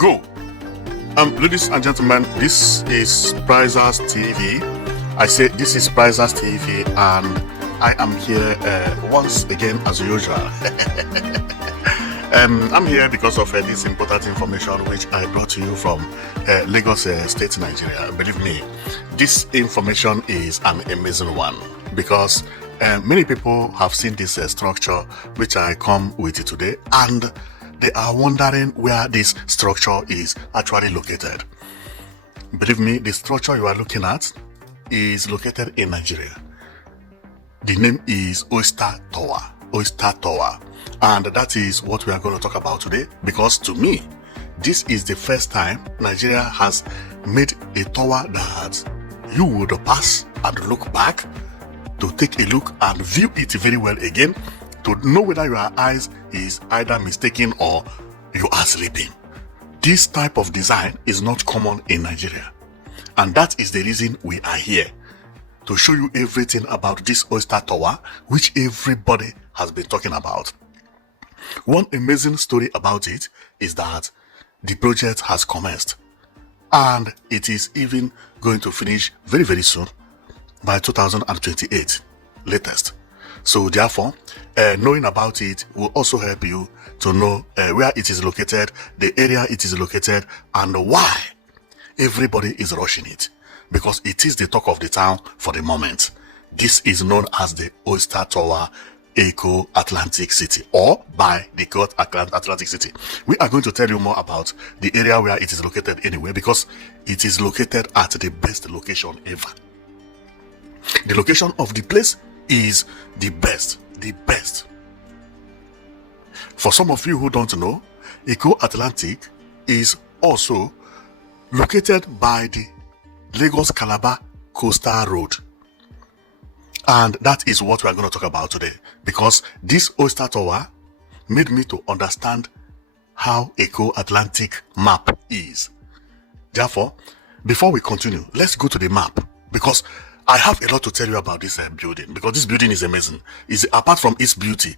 Go. Ladies and gentlemen, this is Prizers TV. I say this is Prizers TV, and I am here once again as usual. I'm here because of this important information which I brought to you from Lagos State, Nigeria. Believe me, this information is an amazing one because many people have seen this structure which I come with today, and they are wondering where this structure is actually located. Believe me, the structure you are looking at is located in Nigeria. The name is Oyster Tower. Oyster Tower. And that is what we are going to talk about today, because to me, this is the first time Nigeria has made a tower that you would pass and look back, to take a look and view it very well again, to know whether your eyes is either mistaken or you are sleeping. This type of design is not common in Nigeria, and that is the reason we are here, to show you everything about this Oyster Tower which everybody has been talking about. One amazing story about it is that the project has commenced, and it is even going to finish very, very soon, by 2028 latest. So therefore, knowing about it will also help you to know where it is located, the area it is located, and why everybody is rushing it, because it is the talk of the town for the moment. This is known as the Oyster Tower Eco Atlantic City, or by the Eco Atlantic City. We are going to tell you more about the area where it is located anyway, because it is located at the best location ever. The location of the place is the best. For some of you who don't know, Eco Atlantic is also located by the Lagos Calabar Coastal Road. And that is what we are going to talk about today, because this Oyster Tower made me to understand how Eco Atlantic map is. Therefore, before we continue, let's go to the map, because I have a lot to tell you about this building, because this building is amazing. Apart from its beauty,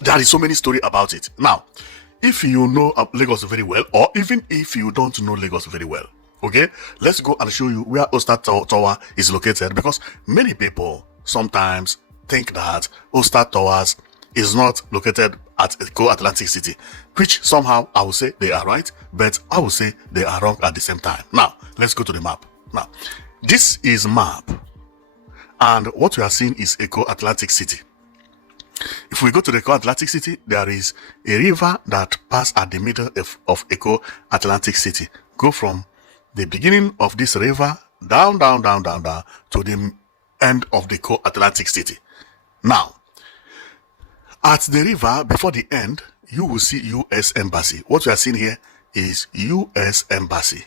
there is so many stories about it. Now, if you know Lagos very well, or even if you don't know Lagos very well, okay, let's go and show you where Oyster Tower is located, because many people sometimes think that Oyster Towers is not located at Eco Atlantic City, which somehow I will say they are right, but I will say they are wrong at the same time. Now, let's go to the map. Now, this is map, and what we are seeing is Eco Atlantic City. If we go to the Eco Atlantic City, there is a river that passes at the middle of Eco Atlantic City. Go from the beginning of this river down to the end of the Eco Atlantic City. Now, at the river, before the end, you will see U.S. Embassy. What we are seeing here is U.S. Embassy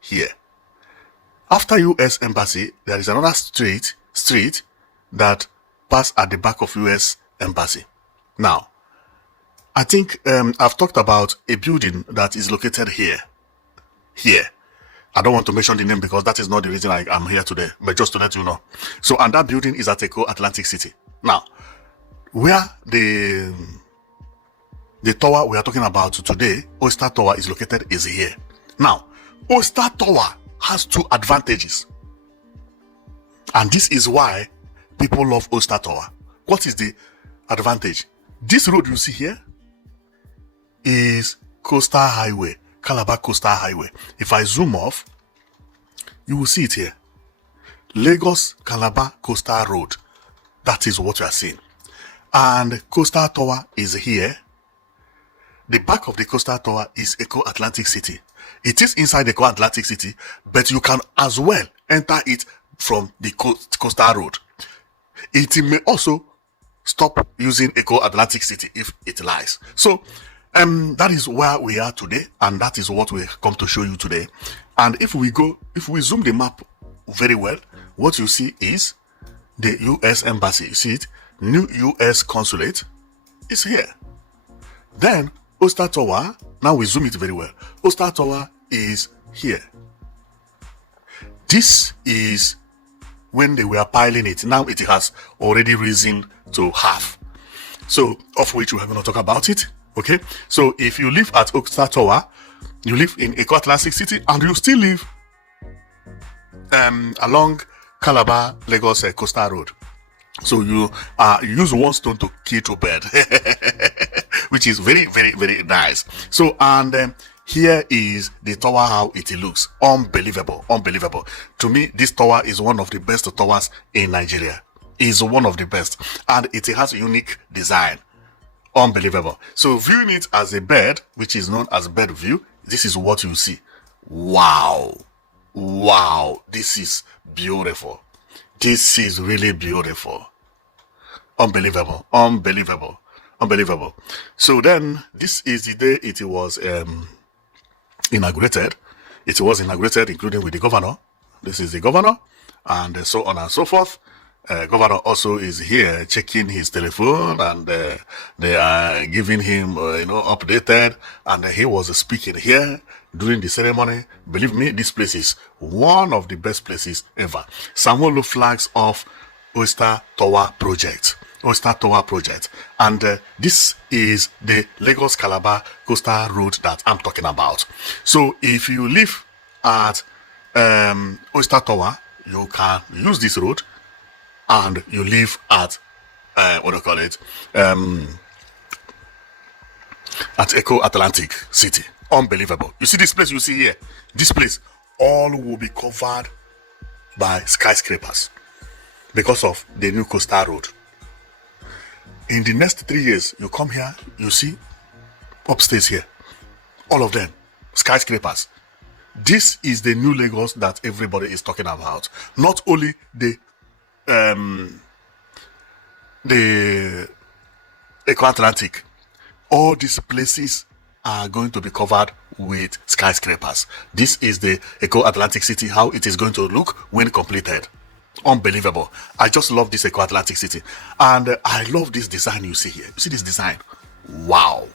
here. After U.S. Embassy, there is another street that passes at the back of U.S. Embassy. Now, I think I've talked about a building that is located here. I don't want to mention the name because that is not the reason I am here today, but just to let you know. So, and that building is at Eco Atlantic City. Now, where the tower we are talking about today, Oyster Tower, is located is here. Now, Oyster Tower has two advantages, and this is why people love Oyster Tower. What is the advantage? This road you see here is Coastal Highway, Calabar Coastal Highway. If I zoom off, you will see it here. Lagos Calabar Coastal Road. That is what you are seeing. And Coastal Tower is here. The back of the Coastal Tower is Eco Atlantic City. It is inside the Eco Atlantic City, but you can as well enter it from the Coastal Road. It may also stop using Eco Atlantic City if it lies. So, that is where we are today, and that is what we come to show you today. And if we zoom the map very well, what you see is the U.S. Embassy. You see it? New U.S. Consulate is here. Then Oyster Tower, now we zoom it very well. Oyster Tower is here. This is when they were piling it. Now it has already risen to half. So, of which we are going to talk about it. Okay, so if you live at Oyster Tower You live in Eko Atlantic City, and you still live along Calabar Lagos Coastal Road. So you use one stone to kill two birds, which is very, very, very nice. So, and here is the tower, how it looks. Unbelievable, unbelievable. To me, this tower is one of the best towers in Nigeria. Is one of the best, and it has a unique design. Unbelievable. So viewing it as a bird, which is known as bird view, this is what you see. Wow. Wow. This is beautiful. This is really beautiful. Unbelievable. Unbelievable. Unbelievable. So then, this is the day it was inaugurated. It was inaugurated, including with the governor. This is the governor, and so on and so forth. Governor also is here checking his telephone, and they are giving him, updated. And he was speaking here during the ceremony. Believe me, this place is one of the best places ever. Sanwo-Olu flags off Oyster Tower project. Oyster Tower project. And this is the Lagos Calabar Coastal Road that I'm talking about. So if you live at Oyster Tower, you can use this road, and you live at at Eko Atlantic City. Unbelievable. You see this place you see here? This place all will be covered by skyscrapers because of the new coastal road. In the next 3 years, you come here, you see upstairs here, all of them skyscrapers. This is the new Lagos that everybody is talking about. Not only the Eko Atlantic, all these places are going to be covered with skyscrapers. This is the Eko Atlantic City, how it is going to look when completed. Unbelievable. I just love this Eko Atlantic City, and I love this design you see here. You see this design? Wow.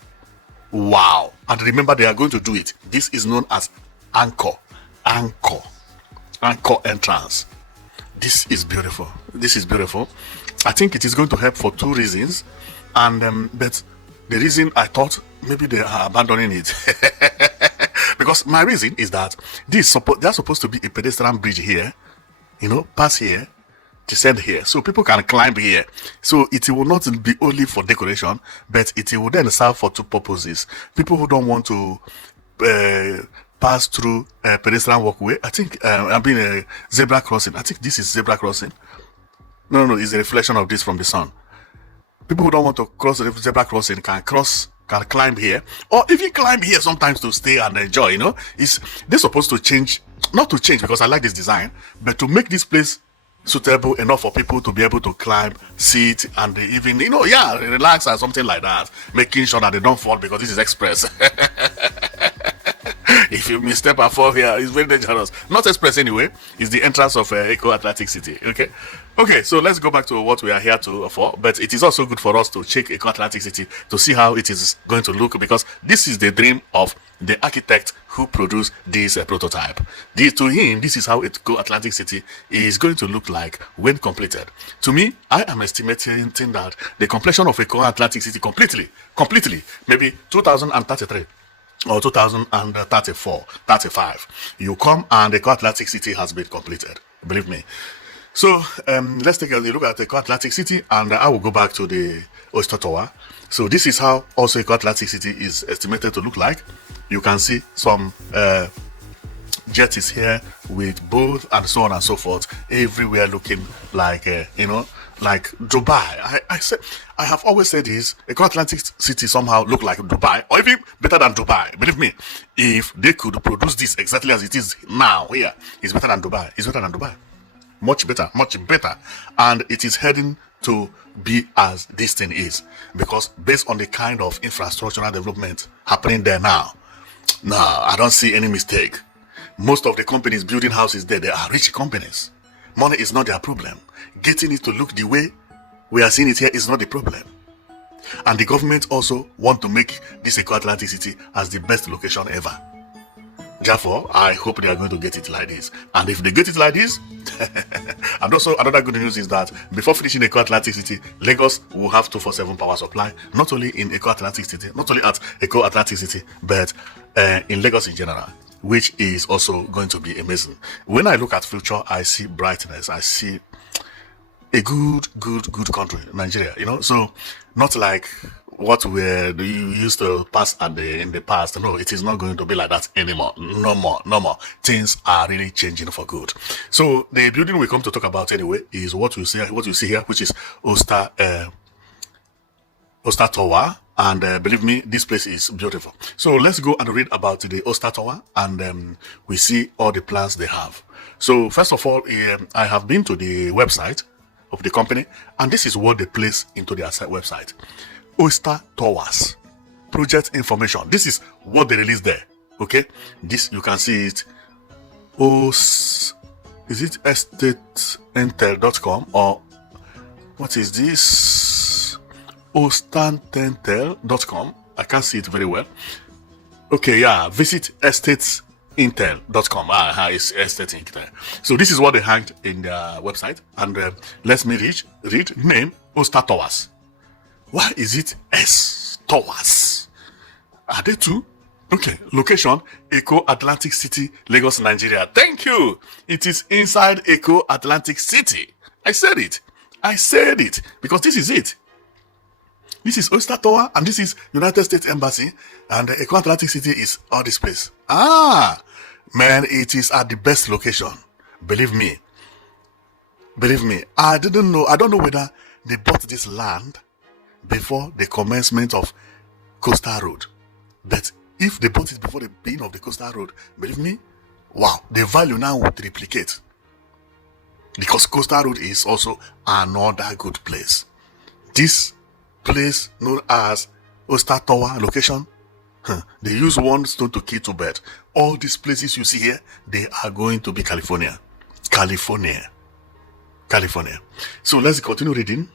Wow. And remember, they are going to do it. This is known as anchor entrance. This is beautiful. This is beautiful. I think it is going to help for two reasons, and but the reason I thought maybe they are abandoning it because my reason is that there's supposed to be a pedestrian bridge here, pass here, descend here, so people can climb here. So it will not be only for decoration, but it will then serve for two purposes. People who don't want to pass through a pedestrian walkway. I think a zebra crossing. I think this is zebra crossing. No, it's a reflection of this from the sun. People who don't want to cross the zebra crossing can climb here, or even climb here sometimes to stay and enjoy. They're supposed to change, not to change because I like this design, but to make this place suitable enough for people to be able to climb, sit, and even relax or something like that, making sure that they don't fall because this is express. If you misstep and fall here, it's very dangerous. Not express anyway. It's the entrance of Eko Atlantic City. Okay. So let's go back to what we are here for. But it is also good for us to check Eko Atlantic City to see how it is going to look, because this is the dream of the architect who produced this prototype. To him, this is how Eko Atlantic City is going to look like when completed. To me, I am estimating that the completion of Eko Atlantic City completely, maybe 2033. Or 2034, 35. You come and the Eko Atlantic City has been completed. Believe me. So let's take a look at the Eko Atlantic City, and I will go back to the Oyster Tower. So this is how also Eko Atlantic City is estimated to look like. You can see some jetties here with boats and so on and so forth. Everywhere looking like like Dubai. I have always said this: Eko Atlantic City somehow look like Dubai, or even better than Dubai. Believe me, if they could produce this exactly as it is now here, it's better than Dubai. It's better than Dubai. Much better, and it is heading to be as this thing is, because based on the kind of infrastructural development happening there now, I don't see any mistake. Most of the companies building houses there, they are rich companies. Money is not their problem. Getting it to look the way we are seeing it here is not the problem. And the government also want to make this Eko Atlantic City as the best location ever. Therefore, I hope they are going to get it like this. And if they get it like this, and also another good news is that before finishing Eco Atlantic City, Lagos will have 247 power supply, not only in Eco Atlantic City, not only at Eco Atlantic City, but in Lagos in general, which is also going to be amazing. When I look at future, I see brightness, I see a good country, Nigeria, so not like what we used to pass in the past. No, it is not going to be like that anymore. No more. Things are really changing for good. So the building we come to talk about anyway is what you see here, which is Oyster Tower. And believe me, this place is beautiful. So let's go and read about the Oyster Tower, and we see all the plans they have. So first of all, I have been to the website of the company, and this is what they place into their website. Oyster Towers project information. This is what they released there. Okay, this you can see it. Is it estatentel.com or what is this? Ostantentel.com. I can't see it very well. Okay, yeah, visit estatesintel.com. It's Estate Intel. So this is what they hanged in their website, and let me read name Oyster Towers. Why is it S Towers? Are they two? Okay. Location, Eco Atlantic City, Lagos, Nigeria. Thank you. It is inside Eco Atlantic City. I said it because this is it. This is Oyster Tower, and this is United States Embassy, and Eco Atlantic City is all this place. Man, it is at the best location. Believe me. I don't know whether they bought this land before the commencement of Coastal Road. But if they bought it before the beginning of the Coastal Road, believe me, wow, the value now would triplicate. Because Coastal Road is also another good place. This place known as Oyster Tower location, they use one stone to kill two birds. All these places you see here, they are going to be California. So let's continue reading.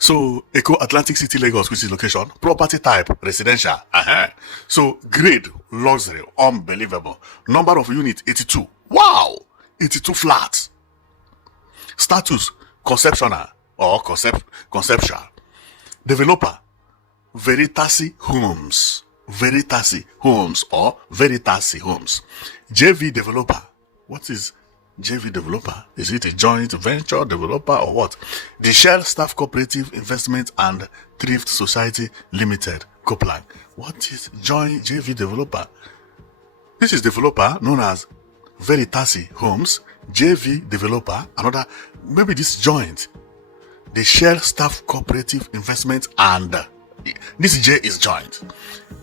So, Eco Atlantic City, Lagos, which is location, property type, residential. So, grade, luxury, unbelievable. Number of units, 82. Wow! 82 flats. Status, conceptual or conceptual. Developer, Veritasi Homes or Veritasi Homes. JV developer. What is JV developer? Is it a joint venture developer or what? The Shell Staff Cooperative Investment and Thrift Society Limited, Copeland. What is joint JV developer? This is developer known as Veritasi Homes. JV developer, another, maybe this joint. The Shell Staff Cooperative Investment and this J is joint.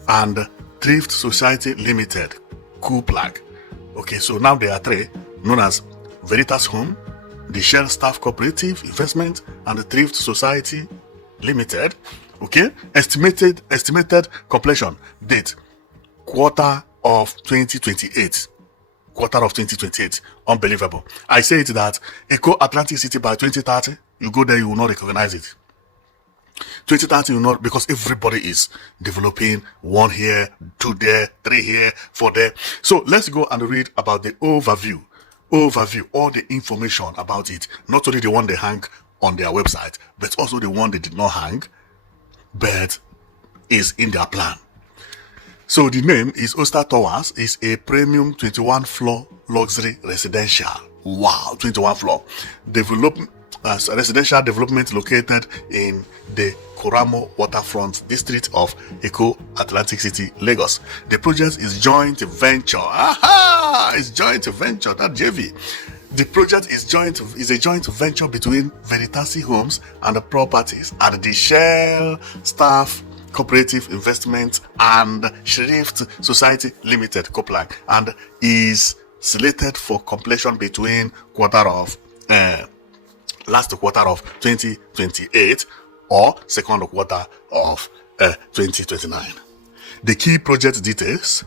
And Thrift Society Limited, Copeland. Okay, so now there are three, known as Veritas Home, the Shell Staff Cooperative Investment, and the Thrift Society Limited. Okay, estimated completion date quarter of 2028. Unbelievable. I say it that Eco Atlantic City by 2030, you go there, you will not recognize it. 2030, you know, because everybody is developing, one here, two there, three here, four there. So let's go and read about the overview, all the information about it. Not only the one they hang on their website, but also the one they did not hang, but is in their plan. So the name is Oyster Towers. Is a premium 21-floor luxury residential. Wow, 21-floor residential development located in the Koramo Waterfront District of Eco Atlantic City, Lagos. The project is joint venture. It's joint venture, that JV. The project is a joint venture between Veritasi Homes and the Properties and the Shell Staff Cooperative Investment and Thrift Society Limited, Copeland, and is slated for completion between last quarter of 2028 or second quarter of 2029. The key project details: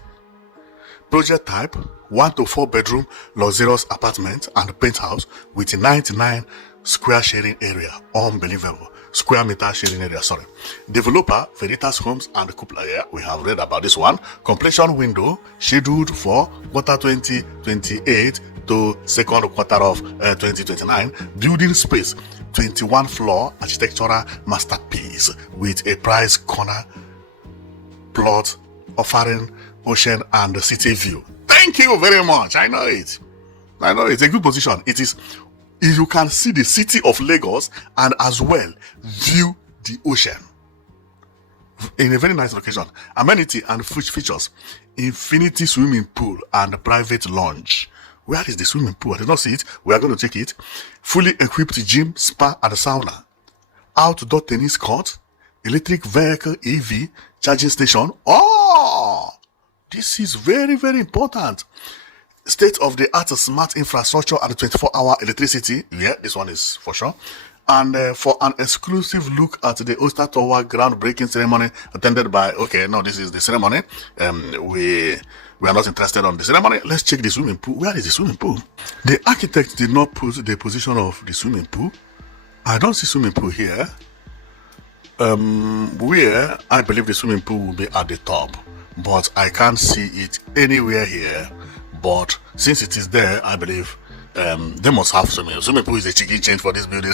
project type 1 to 4 bedroom luxurious apartment and penthouse with 99 square sharing area. Unbelievable. square meter shading area. Sorry. Developer, Veritas Homes and Kupla. Yeah, we have read about this one. Completion window scheduled for quarter 2028 to second quarter of 2029. Building space, 21 floor architectural masterpiece with a prize corner plot offering ocean and city view. Thank you very much. I know it. It's a good position. It is. You can see the city of Lagos and as well view the ocean in a very nice location. Amenity and features: infinity swimming pool and private lounge. Where is the swimming pool? I did not see it. We are going to check it. Fully equipped gym, spa and sauna. Outdoor tennis court. Electric vehicle EV charging station. Oh, this is very, very important. State-of-the-art smart infrastructure and 24-hour electricity. Yeah, this one is for sure. And for an exclusive look at the Oyster Tower groundbreaking ceremony attended by, okay, no, this is the ceremony. We are not interested on the ceremony. Let's check the swimming pool. Where is the swimming pool? The architect did not put the position of the swimming pool. I don't see swimming pool here. Where I believe the swimming pool will be at the top, but I can't see it anywhere here. But since it is there, I believe they must have swimming. Swimming pool is a chicken change for this building.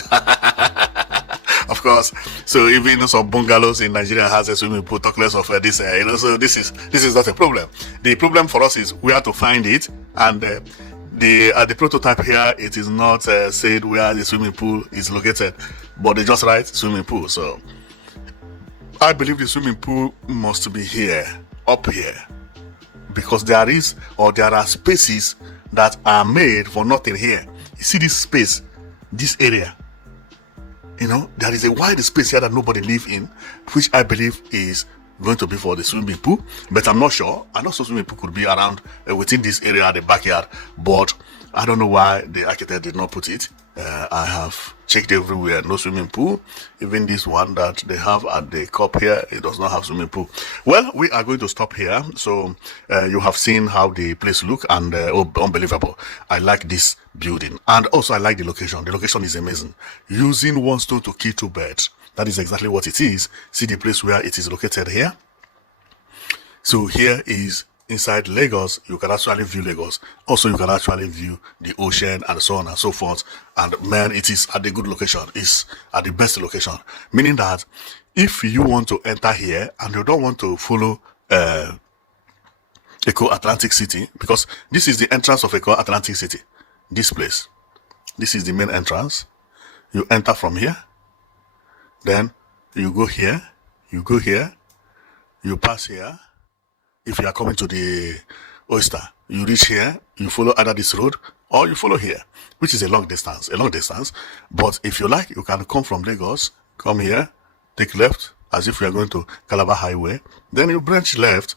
Of course. So even some bungalows in Nigeria has a swimming pool. Talk less of this. So this is not a problem. The problem for us is where to find it, and the prototype here, it is not said where the swimming pool is located, but they just write swimming pool. So I believe the swimming pool must be here, up here. Because there are spaces that are made for nothing here. You see this space, this area. There is a wide space here that nobody lives in, which I believe is going to be for the swimming pool. But I'm not sure. I know some swimming pool could be around within this area, the backyard. But I don't know why the architect did not put it. I have checked everywhere, no swimming pool. Even this one that they have at the cup here, it does not have swimming pool. Well, we are going to stop here. So you have seen how the place look, and unbelievable. I like this building, and also I like the location. The location is amazing. Using one stone to kill two birds. That is exactly what it is. See the place where it is located here. So here is inside Lagos. You can actually view Lagos. Also, you can actually view the ocean and so on and so forth. And man, it is at a good location. It's at the best location. Meaning that if you want to enter here and you don't want to follow Eco Atlantic City, because this is the entrance of Eco Atlantic City. This place. This is the main entrance. You enter from here. Then you go here. You go here. You pass here. If you are coming to the Oyster, you reach here, you follow either this road or you follow here, which is a long distance. But if you like, you can come from Lagos, come here, take left, as if you are going to Calabar Highway. Then you branch left,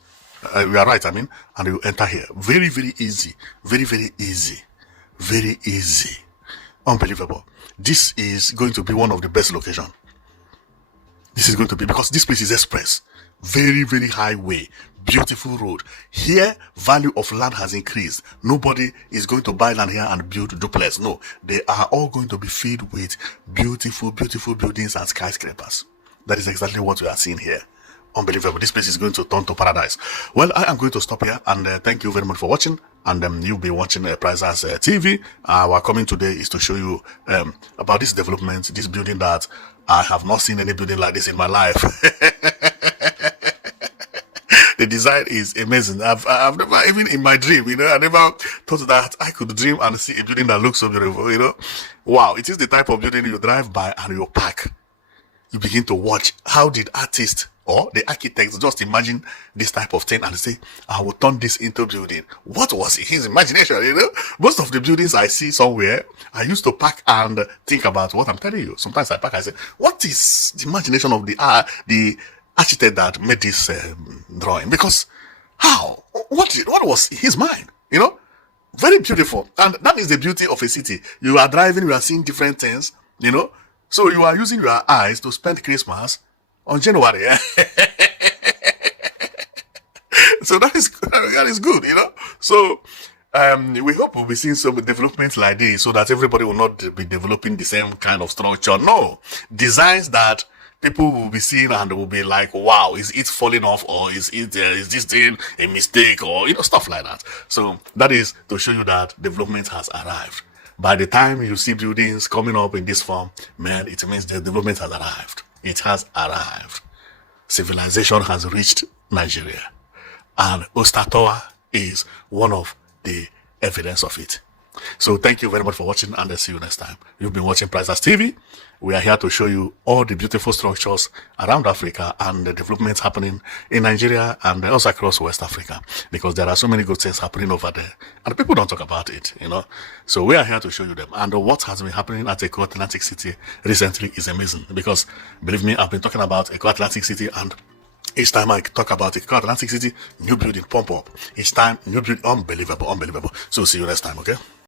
you are right, and you enter here. Very, very easy. Very, very easy. Very easy. Unbelievable. This is going to be one of the best locations. This is going to be, because this place is express. Very, very highway. Beautiful road. Here, value of land has increased. Nobody is going to buy land here and build duplex. No, they are all going to be filled with beautiful, beautiful buildings and skyscrapers. That is exactly what we are seeing here. Unbelievable. This place is going to turn to paradise. Well, I am going to stop here, and thank you very much for watching. And you'll be watching Prizers TV. Our coming today is to show you about this development, this building that I have not seen any building like this in my life. The design is amazing. I've never, even in my dream, I never thought that I could dream and see a building that looks so beautiful, Wow, it is the type of building you drive by and you park. You begin to watch, how did artists or the architects just imagine this type of thing and say, I will turn this into a building. What was his imagination, Most of the buildings I see somewhere, I used to park and think about what I'm telling you. Sometimes I park, I say, what is the imagination of the architect that made this drawing? Because how? What was his mind? Very beautiful. And that is the beauty of a city. You are driving, you are seeing different things, So you are using your eyes to spend Christmas on January. So that is good, So We hope we'll be seeing some developments like this so that everybody will not be developing the same kind of structure. No, designs that people will be seeing and will be like, wow, is it falling off, or is this thing a mistake, or stuff like that. So that is to show you that development has arrived. By the time you see buildings coming up in this form, man, it means the development has arrived. It has arrived. Civilization has reached Nigeria, and Oyster Tower is one of the evidence of it. So thank you very much for watching, and I'll see you next time. You've been watching Priceless TV. We are here to show you all the beautiful structures around Africa and the developments happening in Nigeria and also across West Africa, because there are so many good things happening over there and people don't talk about it, So we are here to show you them. And what has been happening at Eko Atlantic City recently is amazing, because believe me, I've been talking about Eko Atlantic City, and each time I talk about Eko Atlantic City, new building pump up. Each time, new building, unbelievable. So see you next time, okay?